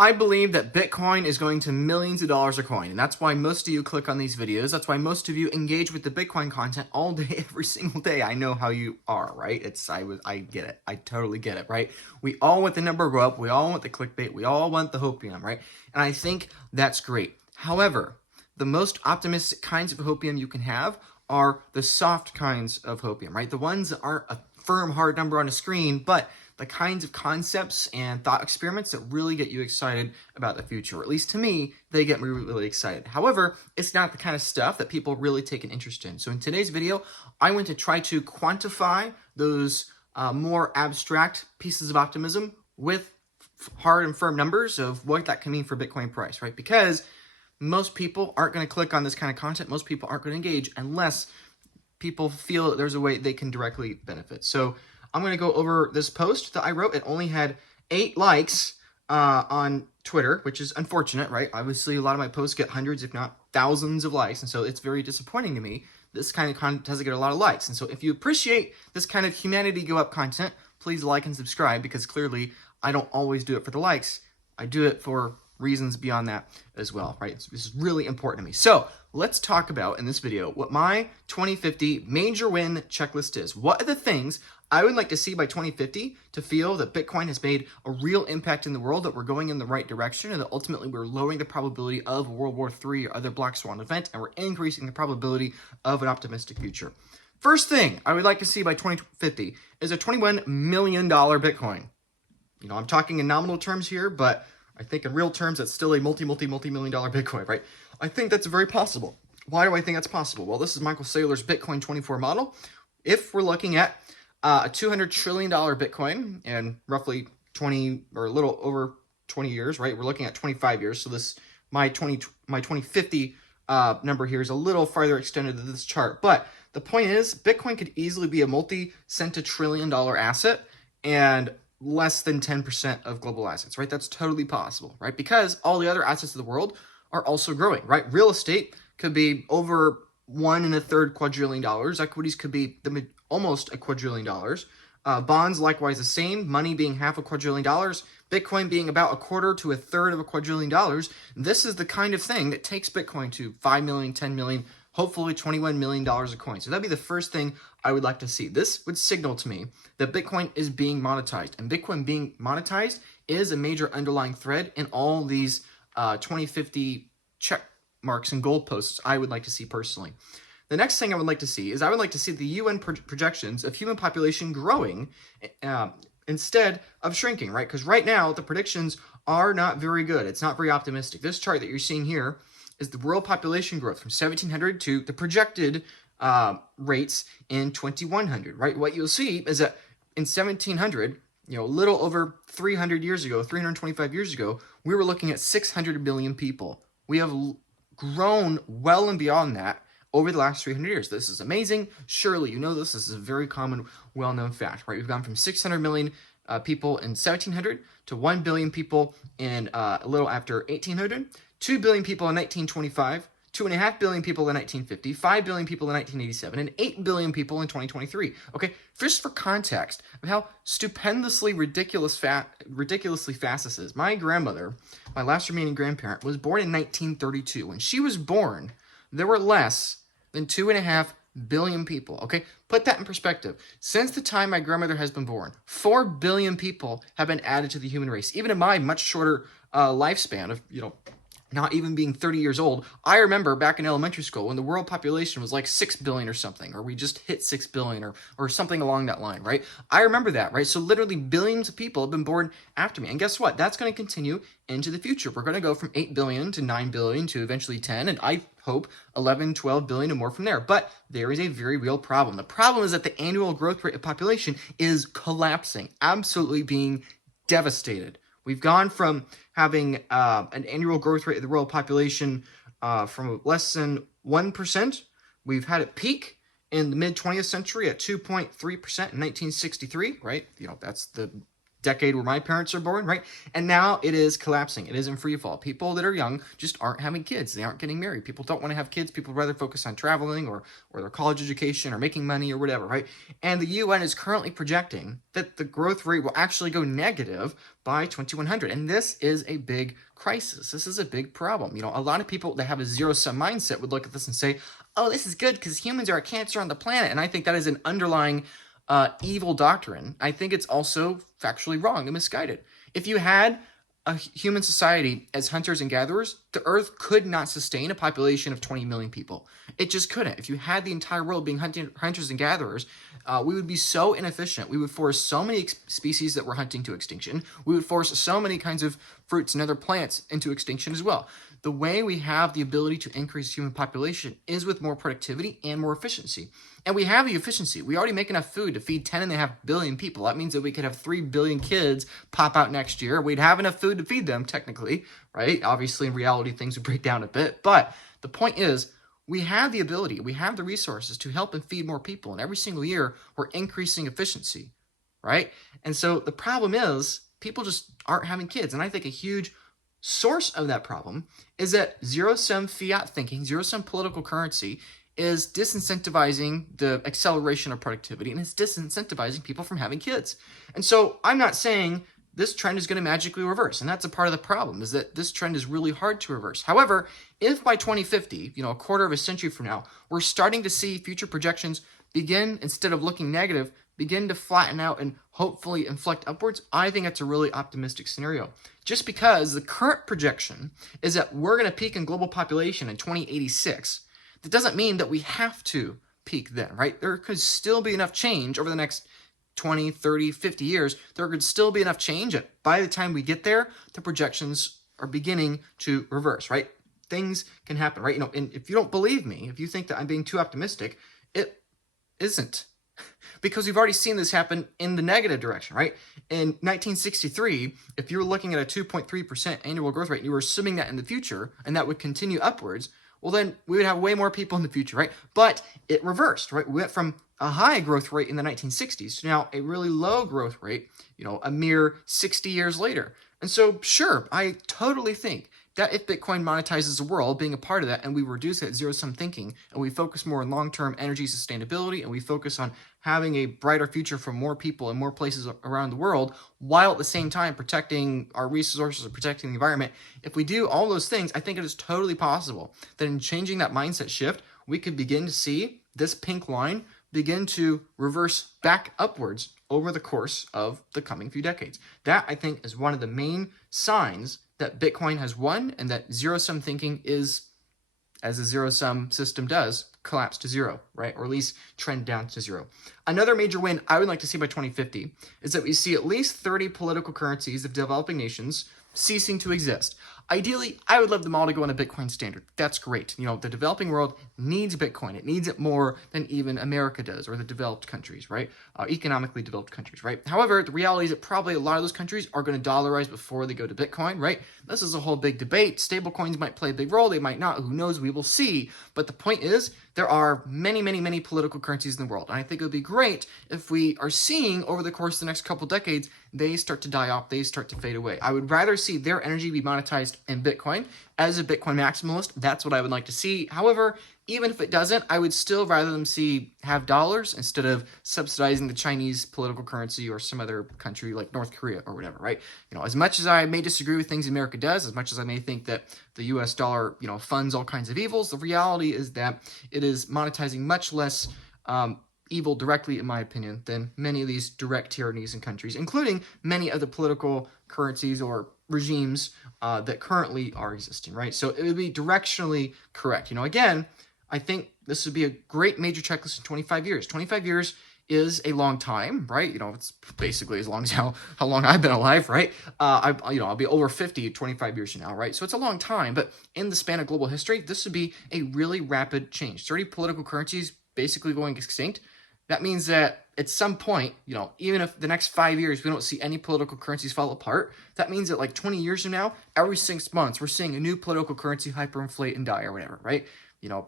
I believe that Bitcoin is going to millions of dollars a coin, and that's why most of you click on these videos. That's why most of you engage with the Bitcoin content all day, every single day. I know how you are, right? I get it. I totally get it, right? We all want the number to go up. We all want the clickbait. We all want the hopium, right? And I think that's great. However, the most optimistic kinds of hopium you can have are the soft kinds of hopium, right? The ones that aren't a firm, hard number on a screen, but the kinds of concepts and thought experiments that really get you excited about the future. Or at least to me, they get me really excited. However, it's not the kind of stuff that people really take an interest in. So in today's video, I want to try to quantify those more abstract pieces of optimism with hard and firm numbers of what that can mean for Bitcoin price, right? Because most people aren't going to click on this kind of content. Most people aren't going to engage unless people feel that there's a way they can directly benefit. So I'm going to go over this post that I wrote. It only had 8 likes on Twitter, which is unfortunate, right? Obviously, a lot of my posts get hundreds, if not thousands of likes, and so it's very disappointing to me. This kind of content doesn't get a lot of likes. And so if you appreciate this kind of humanity go up content, please like and subscribe, because clearly I don't always do it for the likes. I do it for reasons beyond that as well, right? This is really important to me. So let's talk about in this video what my 2050 major win checklist is. What are the things I would like to see by 2050 to feel that Bitcoin has made a real impact in the world, that we're going in the right direction, and that ultimately we're lowering the probability of World War III or other black swan event, and we're increasing the probability of an optimistic future. First thing I would like to see by 2050 is a $21 million Bitcoin. You know, I'm talking in nominal terms here, but I think in real terms, that's still a multi-million dollar Bitcoin, right? I think that's very possible. Why do I think that's possible? Well, this is Michael Saylor's Bitcoin 24 model. If we're looking at a $200 trillion Bitcoin and roughly 20 or a little over 20 years, right? We're looking at 25 years. So my 2050 number here is a little farther extended than this chart. But the point is, Bitcoin could easily be a multi-centillion dollar asset and less than 10% of global assets, right? That's totally possible, right? Because all the other assets of the world are also growing, right? Real estate could be over $1.33 quadrillion. Equities could be almost $1 quadrillion. Bonds, likewise the same. Money being $500 billion. Bitcoin being about $1/4 to $1/3 of $1 quadrillion. This is the kind of thing that takes Bitcoin to 5 million, 10 million, hopefully $21 million a coin. So that'd be the first thing I would like to see. This would signal to me that Bitcoin is being monetized. And Bitcoin being monetized is a major underlying thread in all these 2050 check marks and goalposts I would like to see personally. The next thing I would like to see is I would like to see the UN projections of human population growing instead of shrinking, right? Because right now, the predictions are not very good. It's not very optimistic. This chart that you're seeing here is the world population growth from 1700 to the projected rates in 2100, right? What you'll see is that in 1700, you know, a little over 300 years ago, 325 years ago, we were looking at 600 million people. We have grown well and beyond that over the last 300 years. This is amazing. Surely you know this. This is a very common, well-known fact, right? We've gone from 600 million people in 1700 to 1 billion people in a little after 1800, 2 billion people in 1925, 2.5 billion people in 1950, 5 billion people in 1987, and 8 billion people in 2023. Okay, just for context of how stupendously ridiculously fast this is. My grandmother, my last remaining grandparent, was born in 1932. When she was born, there were less than 2.5 billion people. Okay, put that in perspective. Since the time my grandmother has been born, 4 billion people have been added to the human race. Even in my much shorter lifespan of, you know, not even being 30 years old, I remember back in elementary school when the world population was like 6 billion or something, or we just hit 6 billion or something along that line, right? I remember that, right? So literally billions of people have been born after me. And guess what? That's going to continue into the future. We're going to go from 8 billion to 9 billion to eventually 10, and I hope 11, 12 billion and more from there. But there is a very real problem. The problem is that the annual growth rate of population is collapsing, absolutely being devastated. We've gone from having an annual growth rate of the world population from less than 1%. We've had it peak in the mid-20th century at 2.3% in 1963, right? You know, that's the decade where my parents are born, right? And now it is collapsing. It is in free fall. People that are young just aren't having kids. They aren't getting married. People don't want to have kids. People rather focus on traveling or their college education or making money or whatever, right? And the UN is currently projecting that the growth rate will actually go negative by 2100. And this is a big crisis. This is a big problem. A lot of people that have a zero-sum mindset would look at this and say, oh, this is good because humans are a cancer on the planet. And I think that is an underlying evil doctrine. I think it's also factually wrong and misguided. If you had a human society as hunters and gatherers, the earth could not sustain a population of 20 million people. It just couldn't. If you had the entire world being hunters and gatherers, we would be so inefficient. We would force so many species that we're hunting to extinction. We would force so many kinds of fruits and other plants into extinction as well. The way we have the ability to increase human population is with more productivity and more efficiency. And we have the efficiency. We already make enough food to feed 10.5 billion people. That means that we could have 3 billion kids pop out next year. We'd have enough food to feed them, technically, right? Obviously, in reality, things would break down a bit. But the point is, we have the ability, we have the resources to help and feed more people. And every single year, we're increasing efficiency, right? And so the problem is, people just aren't having kids. And I think a huge source of that problem is that zero-sum fiat thinking, zero-sum political currency is disincentivizing the acceleration of productivity, and it's disincentivizing people from having kids. And so I'm not saying this trend is going to magically reverse, and that's a part of the problem, is that this trend is really hard to reverse. However, if by 2050, a quarter of a century from now, we're starting to see future projections begin, instead of looking negative, begin to flatten out and hopefully inflect upwards, I think that's a really optimistic scenario. Just because the current projection is that we're going to peak in global population in 2086, that doesn't mean that we have to peak then, right? There could still be enough change over the next 20, 30, 50 years. There could still be enough change that by the time we get there, the projections are beginning to reverse, right? Things can happen, right? And if you don't believe me, if you think that I'm being too optimistic, it isn't. Because we've already seen this happen in the negative direction, right? In 1963, if you were looking at a 2.3% annual growth rate and you were assuming that in the future and that would continue upwards, well, then we would have way more people in the future, right? But it reversed, right? We went from a high growth rate in the 1960s to now a really low growth rate, a mere 60 years later. And so, sure, I totally think that if Bitcoin monetizes the world, being a part of that, and we reduce that zero-sum thinking, and we focus more on long-term energy sustainability, and we focus on having a brighter future for more people in more places around the world, while at the same time protecting our resources and protecting the environment, if we do all those things, I think it is totally possible that in changing that mindset shift, we could begin to see this pink line begin to reverse back upwards over the course of the coming few decades. That, I think, is one of the main signs that Bitcoin has won and that zero-sum thinking is, as a zero-sum system does, collapse to zero, right? Or at least trend down to zero. Another major win I would like to see by 2050 is that we see at least 30 political currencies of developing nations ceasing to exist. Ideally, I would love them all to go on a Bitcoin standard. That's great. The developing world needs Bitcoin. It needs it more than even America does, or the developed countries, right? Economically developed countries, right? However, the reality is that probably a lot of those countries are going to dollarize before they go to Bitcoin, right? This is a whole big debate. Stablecoins might play a big role. They might not. Who knows? We will see. But the point is, there are many, many, many political currencies in the world. And I think it would be great if we are seeing over the course of the next couple decades, they start to die off, they start to fade away. I would rather see their energy be monetized in Bitcoin. As a Bitcoin maximalist, that's what I would like to see. However, even if it doesn't, I would still rather them have dollars instead of subsidizing the Chinese political currency or some other country like North Korea or whatever, right? As much as I may disagree with things America does, as much as I may think that the US dollar, funds all kinds of evils, the reality is that it is monetizing much less evil directly, in my opinion, than many of these direct tyrannies and countries, including many of the political currencies or regimes that currently are existing, right? So it would be directionally correct. Again, I think this would be a great major checklist in 25 years. 25 years is a long time, right? It's basically as long as how long I've been alive, right? I'll be over 50 25 years from now, right? So it's a long time, but in the span of global history, this would be a really rapid change. 30 political currencies basically going extinct. That means that at some point, even if the next 5 years we don't see any political currencies fall apart, that means that like 20 years from now, every 6 months, we're seeing a new political currency hyperinflate and die or whatever, right?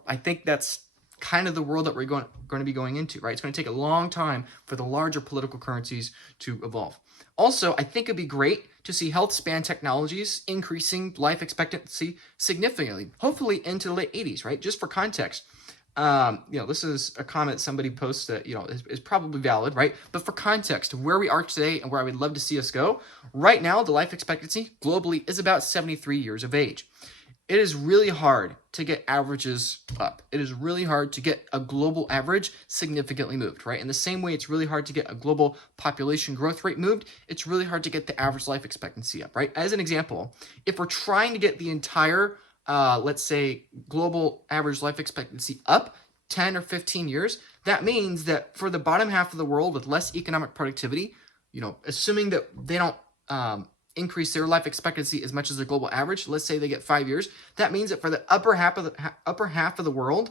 I think that's kind of the world that we're going to be going into, right? It's going to take a long time for the larger political currencies to evolve. Also, I think it'd be great to see health span technologies increasing life expectancy significantly, hopefully into the late 80s, right? Just for context, this is a comment somebody posts that, is probably valid, right? But for context of where we are today and where I would love to see us go, right now, the life expectancy globally is about 73 years of age. It is really hard to get averages up. It is really hard to get a global average significantly moved, right? In the same way it's really hard to get a global population growth rate moved, it's really hard to get the average life expectancy up, right? As an example, if we're trying to get the entire, let's say, global average life expectancy up 10 or 15 years, that means that for the bottom half of the world with less economic productivity, assuming that they don't increase their life expectancy as much as the global average, let's say they get 5 years, that means that for the upper half of the world,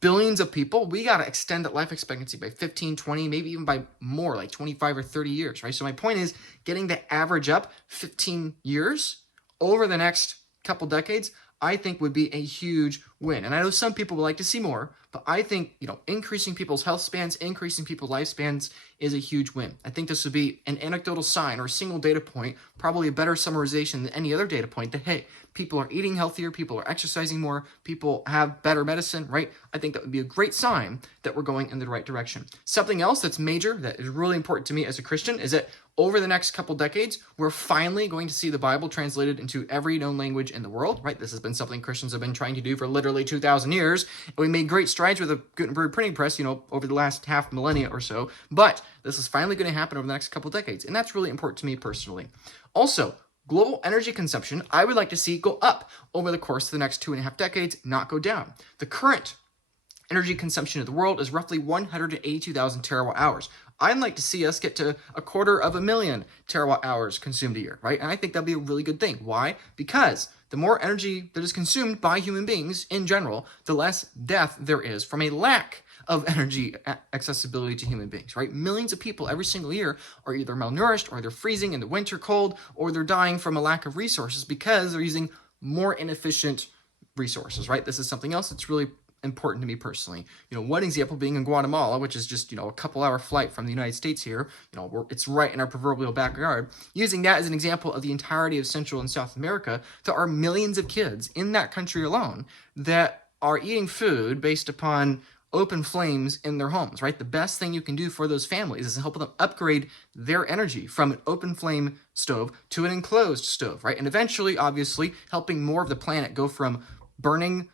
billions of people, we got to extend that life expectancy by 15, 20, maybe even by more, like 25 or 30 years, right? So my point is getting the average up 15 years over the next couple decades, I think would be a huge win. And I know some people would like to see more, but I think, increasing people's health spans, increasing people's lifespans is a huge win. I think this would be an anecdotal sign or a single data point, probably a better summarization than any other data point that, hey, people are eating healthier, people are exercising more, people have better medicine, right? I think that would be a great sign that we're going in the right direction. Something else that's major, that is really important to me as a Christian, is that over the next couple decades, we're finally going to see the Bible translated into every known language in the world, right? This has been something Christians have been trying to do for literally 2,000 years. And we made great strides with the Gutenberg printing press, over the last half millennia or so. But this is finally going to happen over the next couple decades. And that's really important to me personally. Also, global energy consumption, I would like to see go up over the course of the next 2.5 decades, not go down. The current energy consumption of the world is roughly 182,000 terawatt hours. I'd like to see us get to 250,000 terawatt hours consumed a year, right? And I think that'd be a really good thing. Why? Because the more energy that is consumed by human beings in general, the less death there is from a lack of energy accessibility to human beings, right? Millions of people every single year are either malnourished, or they're freezing in the winter cold, or they're dying from a lack of resources because they're using more inefficient resources, right? This is something else that's really important to me personally. One example being in Guatemala, which is just, a couple-hour flight from the United States here. It's right in our proverbial backyard. Using that as an example of the entirety of Central and South America, there are millions of kids in that country alone that are eating food based upon open flames in their homes, right? The best thing you can do for those families is to help them upgrade their energy from an open flame stove to an enclosed stove, right? And eventually, obviously, helping more of the planet go from burning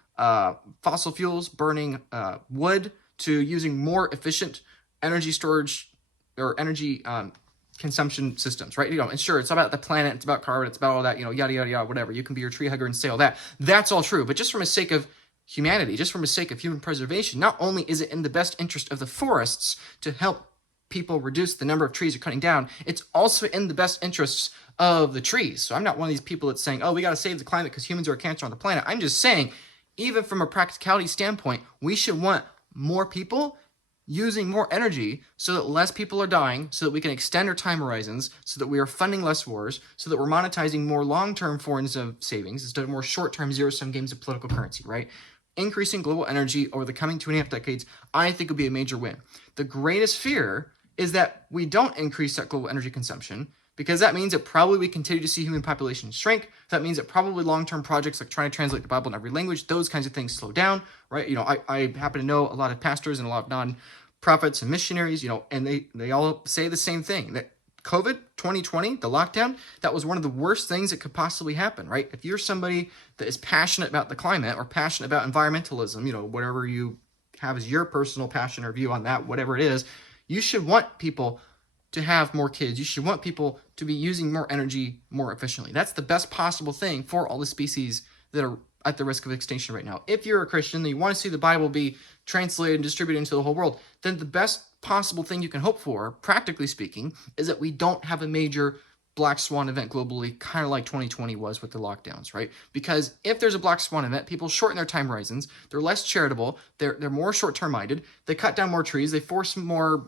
fossil fuels, burning wood, to using more efficient energy storage or energy consumption systems, right? And sure, it's about the planet, it's about carbon, it's about all that, yada, yada, yada, whatever. You can be your tree hugger and say all that. That's all true. But just from the sake of humanity, just from the sake of human preservation, not only is it in the best interest of the forests to help people reduce the number of trees they're cutting down, it's also in the best interests of the trees. So I'm not one of these people that's saying, oh, we got to save the climate because humans are a cancer on the planet. I'm just saying, even from a practicality standpoint, we should want more people using more energy so that less people are dying, so that we can extend our time horizons, so that we are funding less wars, so that we're monetizing more long-term forms of savings instead of more short-term zero-sum games of political currency, right? Increasing global energy over the coming 2.5 decades, I think would be a major win. The greatest fear is that we don't increase that global energy consumption, because that means that probably we continue to see human population shrink. That means that probably long-term projects like trying to translate the Bible in every language, those kinds of things slow down, right? I happen to know a lot of pastors and a lot of non-prophets and missionaries, and they all say the same thing, that COVID 2020, the lockdown, that was one of the worst things that could possibly happen, right? If you're somebody that is passionate about the climate or passionate about environmentalism, whatever you have as your personal passion or view on that, whatever it is, you should want people to have more kids. You should want people to be using more energy more efficiently. That's the best possible thing for all the species that are at the risk of extinction right now. If you're a Christian and you want to see the Bible be translated and distributed into the whole world, then the best possible thing you can hope for, practically speaking, is that we don't have a major black swan event globally, kind of like 2020 was with the lockdowns, right? Because if there's a black swan event, people shorten their time horizons, they're less charitable, they're more short-term minded, they cut down more trees, they force more,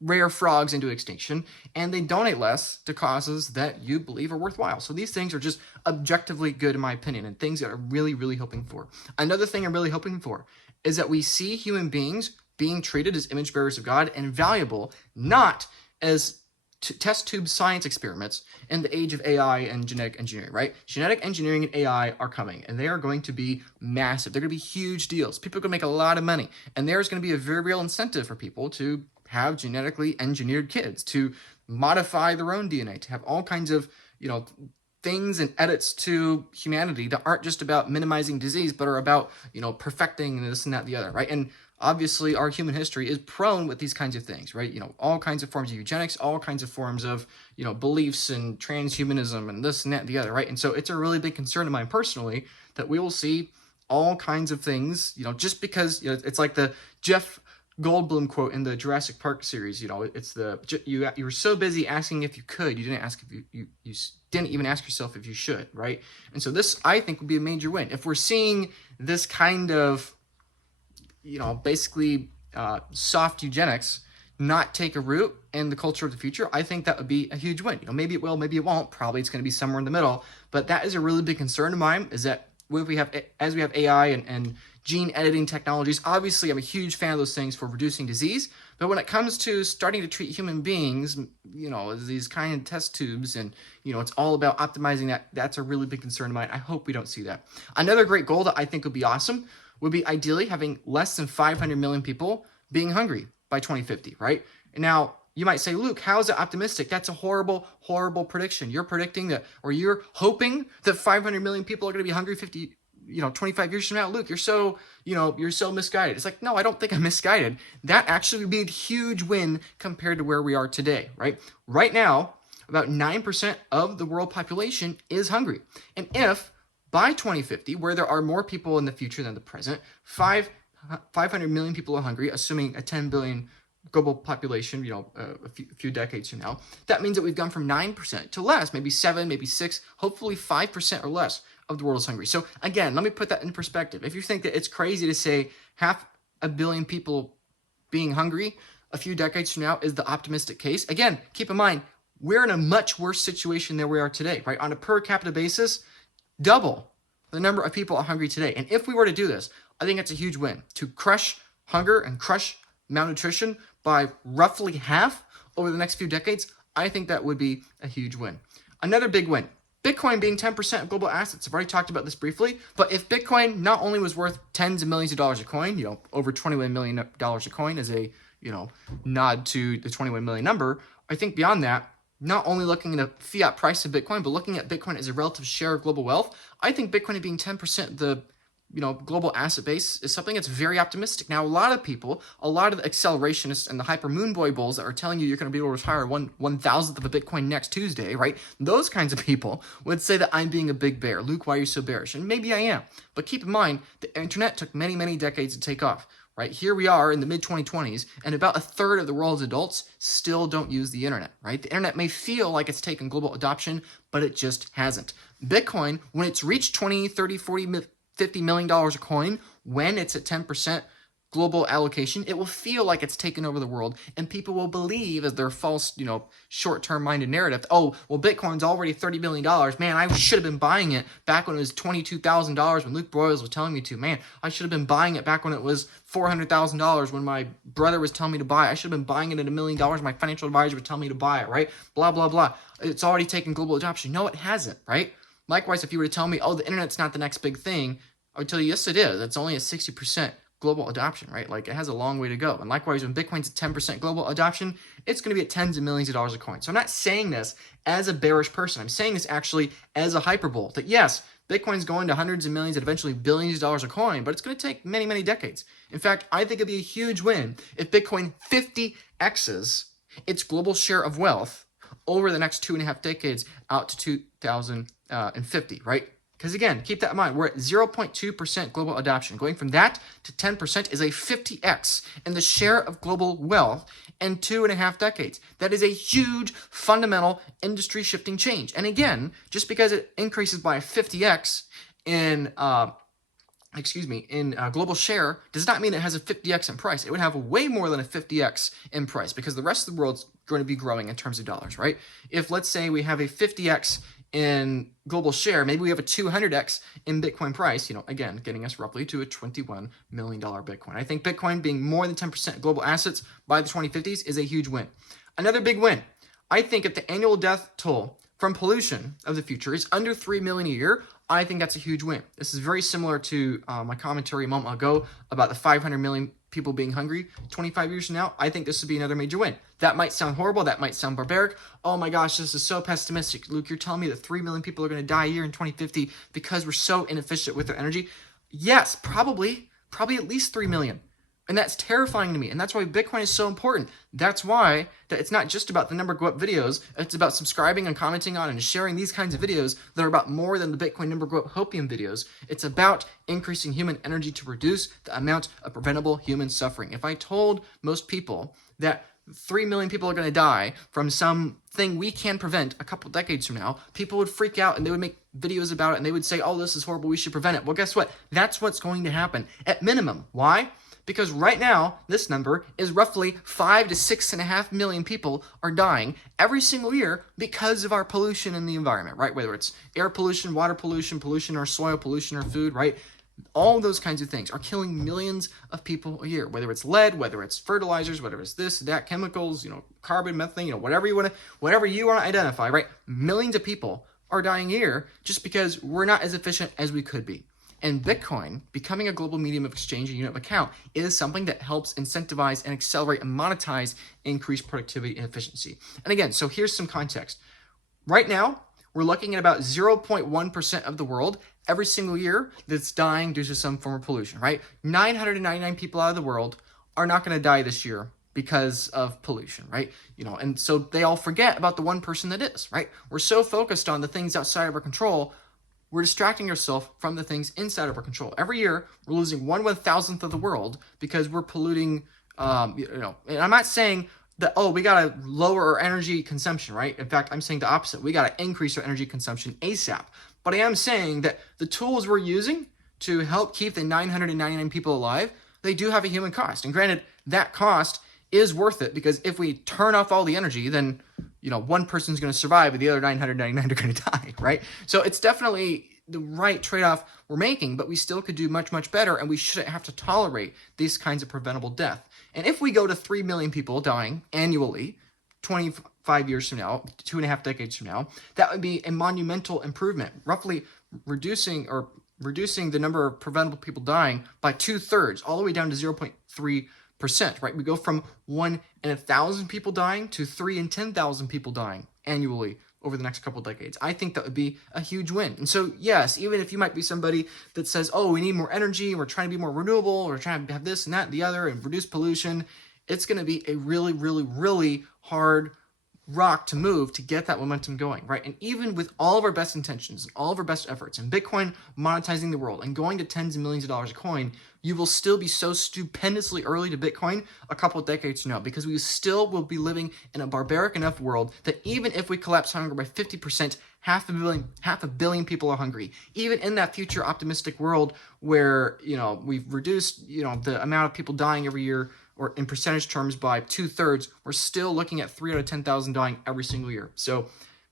rare frogs into extinction, and they donate less to causes that you believe are worthwhile. So these things are just objectively good in my opinion, and things that I'm really, really hoping for. Another thing I'm really hoping for is that we see human beings being treated as image bearers of God and valuable, not as test tube science experiments in the age of AI and genetic engineering, right? Genetic engineering and AI are coming, and they are going to be massive. They're going to be huge deals. People are going to make a lot of money, and there's going to be a very real incentive for people to have genetically engineered kids, to modify their own DNA, to have all kinds of, things and edits to humanity that aren't just about minimizing disease, but are about, perfecting this and that and the other, right? And obviously our human history is prone with these kinds of things, right? All kinds of forms of eugenics, all kinds of forms of, beliefs and transhumanism and this and that and the other, right? And so it's a really big concern of mine personally that we will see all kinds of things, just because, it's like the Jeff Goldblum quote in the Jurassic Park series. It's you were so busy asking if you could, you didn't ask if you didn't even ask yourself if you should, right? And so this, I think, would be a major win if we're seeing this kind of, basically soft eugenics not take a root in the culture of the future. I think that would be a huge win. Maybe it will, maybe it won't. Probably it's going to be somewhere in the middle. But that is a really big concern of mine. Is that as we have AI and gene editing technologies, obviously I'm a huge fan of those things for reducing disease, but when it comes to starting to treat human beings, as these kind of test tubes, and it's all about optimizing that, that's a really big concern of mine. I hope we don't see that. Another great goal that I think would be awesome would be ideally having less than 500 million people being hungry by 2050, right? And now you might say, Luke, how is it optimistic? That's a horrible, horrible prediction. You're predicting that, or you're hoping that 500 million people are going to be hungry 25 years from now. Luke, you're so misguided. It's like, no, I don't think I'm misguided. That actually would be a huge win compared to where we are today, right? Right now, about 9% of the world population is hungry. And if by 2050, where there are more people in the future than the present, 500 million people are hungry, assuming a 10 billion global population, a few decades from now, that means that we've gone from 9% to less, maybe 7, maybe 6, hopefully 5% or less of the world is hungry. So again, let me put that in perspective. If you think that it's crazy to say 500 million people being hungry a few decades from now is the optimistic case, again, keep in mind, we're in a much worse situation than we are today, right? On a per capita basis, double the number of people are hungry today. And if we were to do this, I think it's a huge win to crush hunger and crush malnutrition by roughly half over the next few decades. I think that would be a huge win. Another big win, Bitcoin being 10% of global assets. I've already talked about this briefly, but if Bitcoin not only was worth tens of millions of dollars a coin, over $21 million a coin as a, nod to the 21 million number, I think beyond that, not only looking at a fiat price of Bitcoin, but looking at Bitcoin as a relative share of global wealth, I think Bitcoin being 10% of the global asset base is something that's very optimistic. Now, a lot of people, a lot of the accelerationists and the hyper moon boy bulls that are telling you you're going to be able to retire 1,000th of a Bitcoin next Tuesday, right? Those kinds of people would say that I'm being a big bear. Luke, why are you so bearish? And maybe I am. But keep in mind, the internet took many, many decades to take off. Right, here we are in the mid-2020s, and about a third of the world's adults still don't use the internet, right? The internet may feel like it's taken global adoption, but it just hasn't. Bitcoin, when it's reached 20, 30, 40, $50 million a coin, when it's at 10% global allocation, it will feel like it's taken over the world, and people will believe as their false, short-term minded narrative, oh, well, Bitcoin's already $30 billion. Man, I should have been buying it back when it was $22,000 when Luke Broyles was telling me to. Man, I should have been buying it back when it was $400,000 when my brother was telling me to buy it. I should have been buying it at $1 million. My financial advisor was telling me to buy it, right? Blah, blah, blah. It's already taken global adoption. No, it hasn't, right? Likewise, if you were to tell me, oh, the internet's not the next big thing, I would tell you, yes, it is. It's only a 60% global adoption, right? Like, it has a long way to go. And likewise, when Bitcoin's at 10% global adoption, it's going to be at tens of millions of dollars a coin. So I'm not saying this as a bearish person. I'm saying this actually as a hyperbole, that yes, Bitcoin's going to hundreds of millions and eventually billions of dollars a coin, but it's going to take many, many decades. In fact, I think it'd be a huge win if Bitcoin 50x's its global share of wealth over the next 2.5 decades out to 2050, right? Because again, keep that in mind, we're at 0.2% global adoption. Going from that to 10% is a 50x in the share of global wealth in 2.5 decades. That is a huge, fundamental, industry-shifting change. And again, just because it increases by a 50x in in global share does not mean it has a 50x in price. It would have way more than a 50x in price because the rest of the world's going to be growing in terms of dollars, right? If let's say we have a 50x in global share, maybe we have a 200x in Bitcoin price, again, getting us roughly to a $21 million Bitcoin. I think Bitcoin being more than 10% of global assets by the 2050s is a huge win. Another big win, I think if the annual death toll from pollution of the future is under 3 million a year, I think that's a huge win. This is very similar to my commentary a moment ago about the 500 million people being hungry 25 years from now. I think this would be another major win. That might sound horrible. That might sound barbaric. Oh my gosh, this is so pessimistic. Luke, you're telling me that 3 million people are going to die a year in 2050 because we're so inefficient with our energy? Yes, probably at least 3 million. And that's terrifying to me. And that's why Bitcoin is so important. That's why that it's not just about the number go up videos. It's about subscribing and commenting on and sharing these kinds of videos that are about more than the Bitcoin number go up hopium videos. It's about increasing human energy to reduce the amount of preventable human suffering. If I told most people that 3 million people are going to die from something we can prevent a couple decades from now, people would freak out and they would make videos about it and they would say, oh, this is horrible, we should prevent it. Well, guess what? That's what's going to happen at minimum. Why? Because right now, this number is roughly 5 to 6.5 million people are dying every single year because of our pollution in the environment, right? Whether it's air pollution, water pollution, pollution or soil, pollution or food, right? All those kinds of things are killing millions of people a year, whether it's lead, whether it's fertilizers, whether it's this, that, chemicals, carbon, methane, whatever you want to identify, right? Millions of people are dying a year just because we're not as efficient as we could be. And Bitcoin, becoming a global medium of exchange and unit of account, is something that helps incentivize and accelerate and monetize increased productivity and efficiency. And again, so here's some context. Right now, we're looking at about 0.1% of the world every single year that's dying due to some form of pollution, right? 999 people out of the world are not going to die this year because of pollution, right? And so they all forget about the one person that is, right? We're so focused on the things outside of our control, we're distracting ourselves from the things inside of our control. Every year, we're losing 1/1000th of the world because we're polluting, and I'm not saying that, we got to lower our energy consumption, right? In fact, I'm saying the opposite. We got to increase our energy consumption ASAP. But I am saying that the tools we're using to help keep the 999 people alive, they do have a human cost. And granted, that cost is worth it because if we turn off all the energy, then one person's going to survive, but the other 999 are going to die, right? So it's definitely the right trade-off we're making, but we still could do much, much better, and we shouldn't have to tolerate these kinds of preventable death. And if we go to 3 million people dying annually, 25 years from now, 2.5 decades from now, that would be a monumental improvement, roughly reducing the number of preventable people dying by 2/3, all the way down to 0.3%, right? We go from 1 in 1,000 people dying to 3 in 10,000 people dying annually over the next couple decades. I think that would be a huge win. And so, yes, even if you might be somebody that says, we need more energy, we're trying to be more renewable, we're trying to have this and that and the other and reduce pollution, it's going to be a really, really, really hard rock to move to get that momentum going, right? And even with all of our best intentions and all of our best efforts and Bitcoin monetizing the world and going to tens of millions of dollars a coin, you will still be so stupendously early to Bitcoin a couple of decades from now because we still will be living in a barbaric enough world that even if we collapse hunger by 50%, half a billion people are hungry. Even in that future optimistic world where, we've reduced, the amount of people dying every year or in percentage terms by 2/3, we're still looking at 3 out of 10,000 dying every single year. So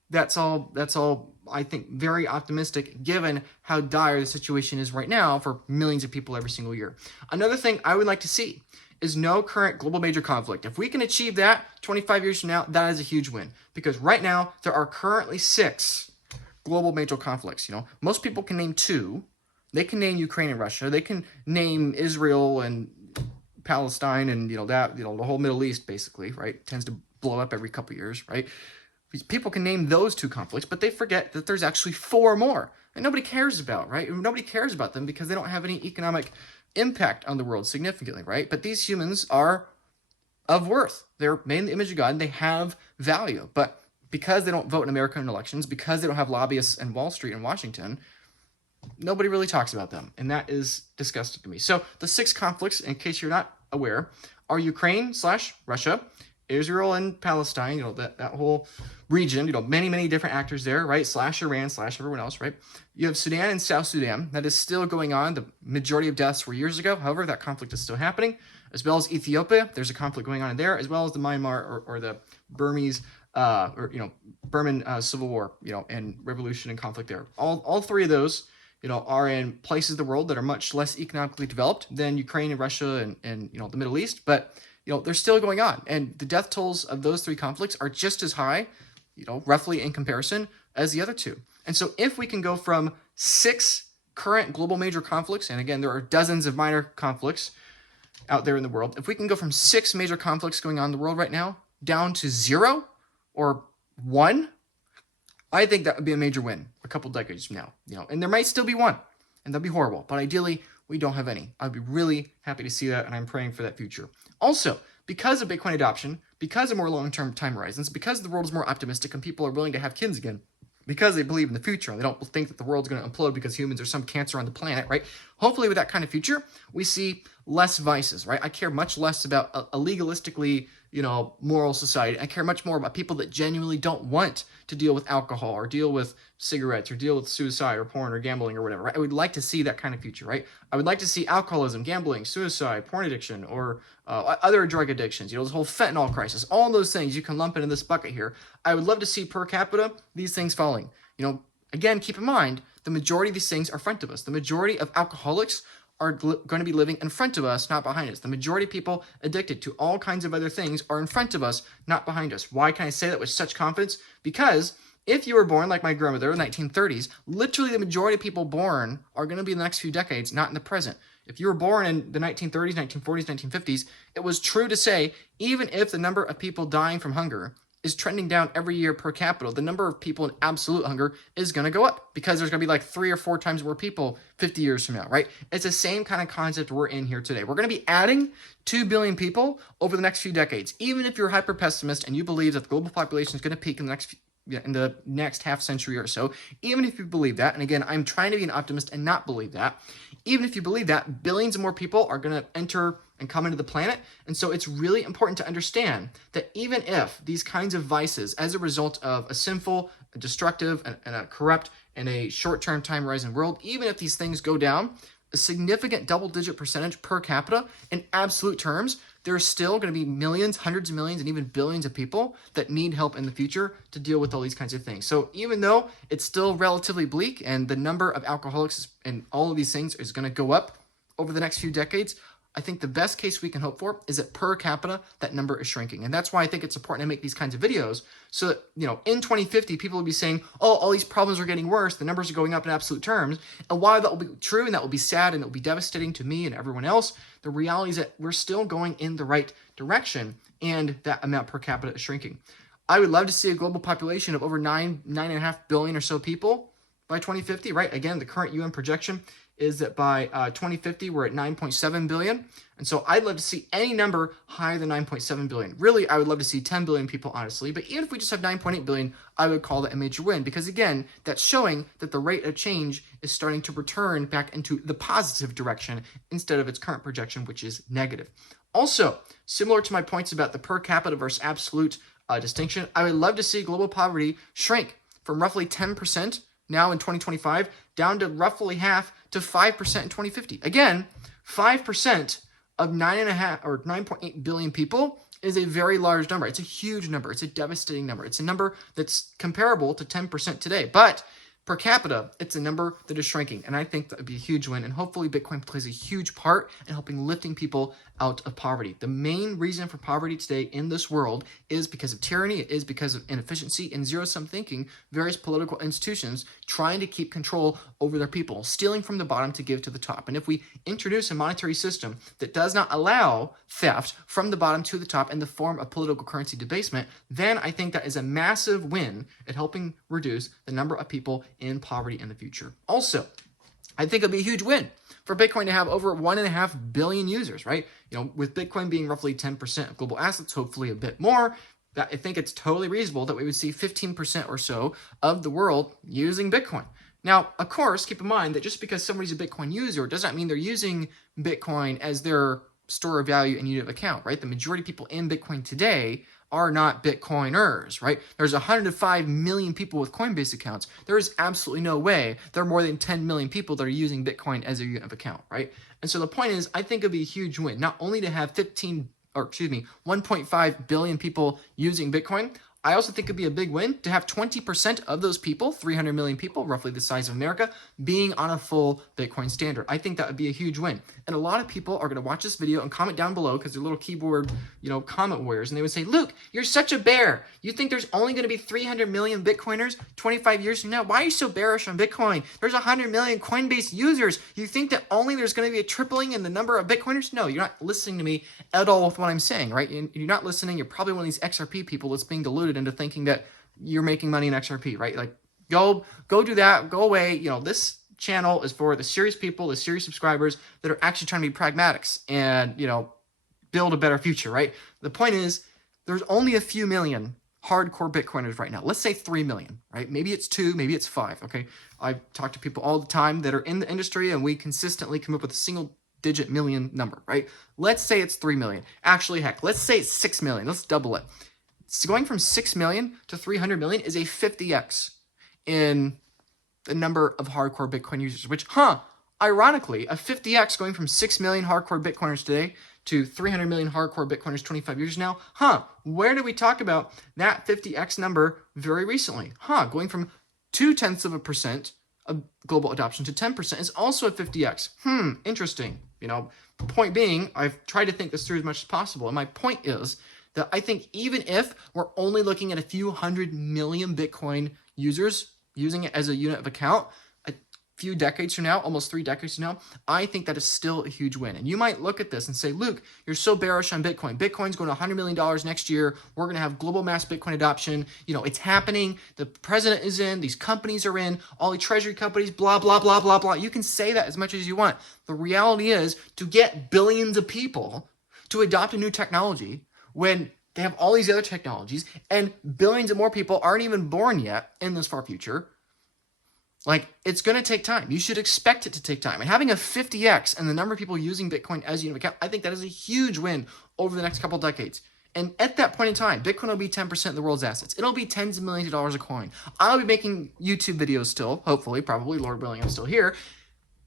that's all I think very optimistic given how dire the situation is right now for millions of people every single year. Another thing I would like to see is no current global major conflict. If we can achieve that 25 years from now, that is a huge win because right now there are currently 6 global major conflicts. Most people can name 2. They can name Ukraine and Russia. They can name Israel and Palestine and the whole Middle East basically, right? It tends to blow up every couple years, right? People can name those 2 conflicts, but they forget that there's actually 4 more and nobody cares about, right? Nobody cares about them because they don't have any economic impact on the world significantly, right? But these humans are of worth. They're made in the image of God and they have value. But because they don't vote in American elections, because they don't have lobbyists in Wall Street and Washington, nobody really talks about them. And that is disgusting to me. So the 6 conflicts, in case you're not aware, are Ukraine/Russia, Israel and Palestine, that whole region, many different actors there, right? Slash Iran, slash everyone else, right? You have Sudan and South Sudan. That is still going on. The majority of deaths were years ago. However, that conflict is still happening. As well as Ethiopia, there's a conflict going on in there, as well as the Myanmar or the Burmese, Burman civil war, and revolution and conflict there. All three of those, are in places of the world that are much less economically developed than Ukraine and Russia and the Middle East, but they're still going on, and the death tolls of those three conflicts are just as high, roughly in comparison as the other two. And so if we can go from 6 current global major conflicts, and again, there are dozens of minor conflicts out there in the world, if we can go from 6 major conflicts going on in the world right now down to 0 or 1, I think that would be a major win a couple decades from now. And there might still be one, and that'd be horrible, but ideally we don't have any. I'd be really happy to see that, and I'm praying for that future. Also, because of Bitcoin adoption, because of more long-term time horizons, because the world is more optimistic and people are willing to have kids again, because they believe in the future and they don't think that the world's going to implode because humans are some cancer on the planet, right? Hopefully with that kind of future, we see less vices, right? I care much less about a legalistically, moral society. I care much more about people that genuinely don't want to deal with alcohol or deal with cigarettes or deal with suicide or porn or gambling or whatever, right? I would like to see that kind of future, right? I would like to see alcoholism, gambling, suicide, porn addiction, or other drug addictions, this whole fentanyl crisis, all those things you can lump into this bucket here. I would love to see per capita these things falling. Again, keep in mind, the majority of these things are in front of us. The majority of alcoholics are going to be living in front of us, not behind us. The majority of people addicted to all kinds of other things are in front of us, not behind us. Why can I say that with such confidence? Because if you were born like my grandmother in the 1930s, literally the majority of people born are going to be in the next few decades, not in the present. If you were born in the 1930s, 1940s, 1950s, it was true to say, even if the number of people dying from hunger is trending down every year per capita, the number of people in absolute hunger is going to go up because there's going to be like 3 or 4 times more people 50 years from now, right? It's the same kind of concept we're in here today. We're going to be adding 2 billion people over the next few decades. Even if you're a hyper pessimist and you believe that the global population is going to peak in the next half century or so, even if you believe that, and again, I'm trying to be an optimist and not believe that, even if you believe that, billions of more people are going to enter and come into the planet. And so it's really important to understand that even if these kinds of vices, as a result of a sinful, a destructive, and a corrupt, and a short-term time horizon world, even if these things go down a significant double-digit percentage per capita in absolute terms, there are still going to be millions, hundreds of millions, and even billions of people that need help in the future to deal with all these kinds of things. So even though it's still relatively bleak and the number of alcoholics and all of these things is going to go up over the next few decades, I think the best case we can hope for is that per capita, that number is shrinking. And that's why I think it's important to make these kinds of videos so that, in 2050, people will be saying, oh, all these problems are getting worse. The numbers are going up in absolute terms. And while that will be true and that will be sad and it will be devastating to me and everyone else, the reality is that we're still going in the right direction and that amount per capita is shrinking. I would love to see a global population of over 9.5 billion or so people by 2050, right? Again, the current UN projection is that by 2050, we're at 9.7 billion. And so I'd love to see any number higher than 9.7 billion. Really, I would love to see 10 billion people, honestly. But even if we just have 9.8 billion, I would call that a major win. Because again, that's showing that the rate of change is starting to return back into the positive direction instead of its current projection, which is negative. Also, similar to my points about the per capita versus absolute distinction, I would love to see global poverty shrink from roughly 10% now in 2025 down to roughly half to 5% in 2050. Again, 5% of 9.8 billion people is a very large number. It's a huge number. It's a devastating number. It's a number that's comparable to 10% today. But per capita, it's a number that is shrinking. And I think that would be a huge win. And hopefully Bitcoin plays a huge part in helping lifting people out of poverty. The main reason for poverty today in this world is because of tyranny. It is because of inefficiency and zero-sum thinking, various political institutions trying to keep control over their people, stealing from the bottom to give to the top. And if we introduce a monetary system that does not allow theft from the bottom to the top in the form of political currency debasement, then I think that is a massive win at helping reduce the number of people in poverty in the future. Also, I think it'll be a huge win for Bitcoin to have over 1.5 billion users, right? With Bitcoin being roughly 10% of global assets, hopefully a bit more, I think it's totally reasonable that we would see 15% or so of the world using Bitcoin. Now, of course, keep in mind that just because somebody's a Bitcoin user does not mean they're using Bitcoin as their store of value and unit of account, right? The majority of people in Bitcoin today are not Bitcoiners, right? There's 105 million people with Coinbase accounts. There is absolutely no way there are more than 10 million people that are using Bitcoin as a unit of account, right? And so the point is, I think it'd be a huge win, not only to have 1.5 billion people using Bitcoin. I also think it'd be a big win to have 20% of those people, 300 million people, roughly the size of America, being on a full Bitcoin standard. I think that would be a huge win. And a lot of people are going to watch this video and comment down below because they're little keyboard, comment warriors. And they would say, Luke, you're such a bear. You think there's only going to be 300 million Bitcoiners 25 years from now? Why are you so bearish on Bitcoin? There's 100 million Coinbase users. You think that only there's going to be a tripling in the number of Bitcoiners? No, you're not listening to me at all with what I'm saying, right? You're not listening. You're probably one of these XRP people that's being deluded into thinking that you're making money in XRP, right? Like, go do that. Go away. This channel is for the serious people, the serious subscribers that are actually trying to be pragmatics and, build a better future, right? The point is, there's only a few million hardcore Bitcoiners right now. Let's say 3 million, right? Maybe it's 2, maybe it's 5, okay? I talk to people all the time that are in the industry, and we consistently come up with a single-digit million number, right? Let's say it's 3 million. Actually, heck, let's say it's 6 million. Let's double it. So going from 6 million to 300 million is a 50x in the number of hardcore Bitcoin users, which, ironically, a 50x going from 6 million hardcore Bitcoiners today to 300 million hardcore Bitcoiners 25 years now, where did we talk about that 50x number very recently? Going from 0.2% of global adoption to 10% is also a 50x. Interesting. Point being, I've tried to think this through as much as possible, and my point is that I think even if we're only looking at a few 100 million Bitcoin users using it as a unit of account, a few decades from now, almost 3 decades from now, I think that is still a huge win. And you might look at this and say, Luke, you're so bearish on Bitcoin. Bitcoin's going to $100 million next year. We're going to have global mass Bitcoin adoption. It's happening. The president is in. These companies are in. All the treasury companies, blah, blah, blah, blah, blah. You can say that as much as you want. The reality is, to get billions of people to adopt a new technology when they have all these other technologies and billions of more people aren't even born yet in this far future, it's going to take time. You should expect it to take time. And having a 50x and the number of people using Bitcoin as a unit of account, I think that is a huge win over the next couple of decades. And at that point in time, Bitcoin will be 10% of the world's assets. It'll be tens of millions of dollars a coin. I'll be making YouTube videos still, hopefully, probably, Lord willing, I'm still here.